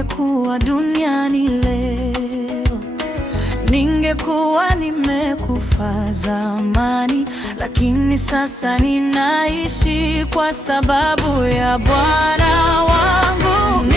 Ningekuwa duniani leo, ningekuwa nimekufa zamani, lakini sasa ninaishi kwa sababu ya Bwana wangu.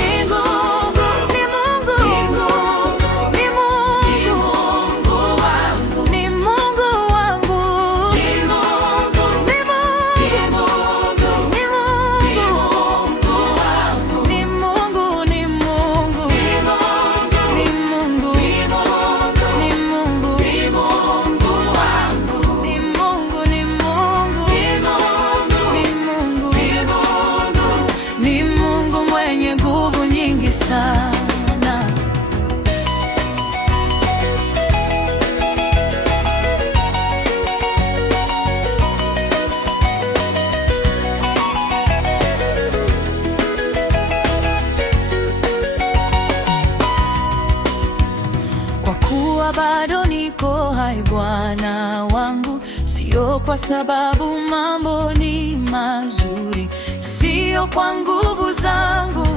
Kwa kuwa bado niko hai Bwana wangu, sio kwa sababu mambo ni mazuri, sio kwa nguvu zangu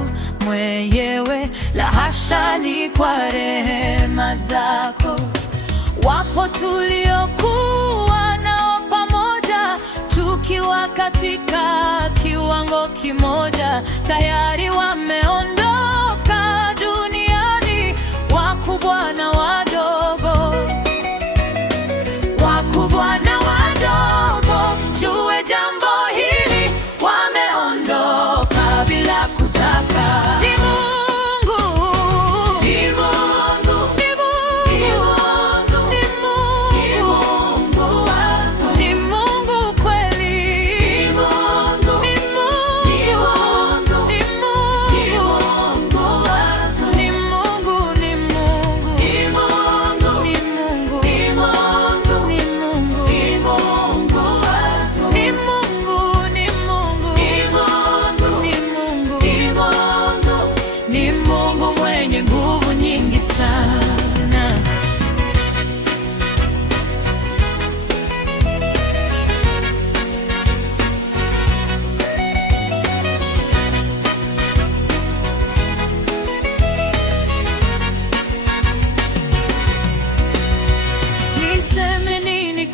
mwenyewe, la hasha, ni kwa rehema zako. Wapo tuliokuwa nao pamoja, tukiwa katika kiwango kimoja, tayari wameondoka duniani, wakubwa na wadogo, wakubwa na wadogo. Jue jambo hili, wameondoka bila kutaka.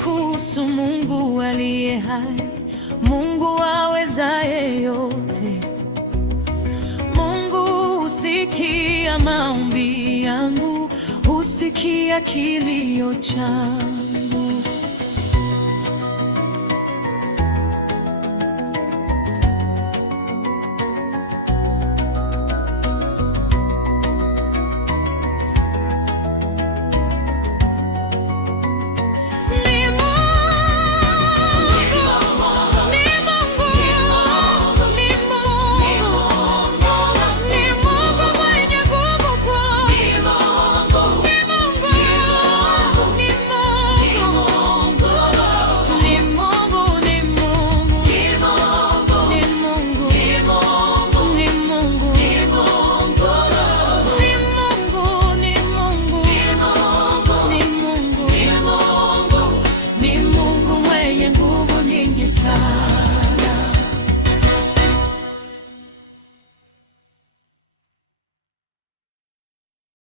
Kuhusu Mungu aliye hai, Mungu awezaye yote. Mungu husikia maombi yangu, husikia kilio changu.